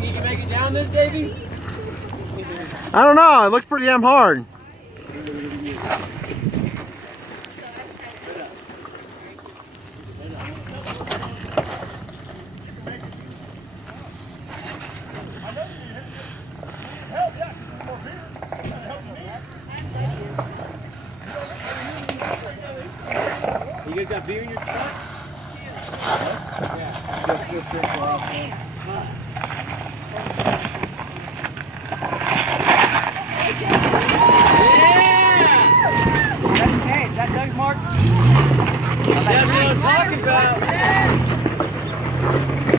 think you can make it down this, Davey? I don't know. It looks pretty damn hard. You guys got beer in your truck? Yeah.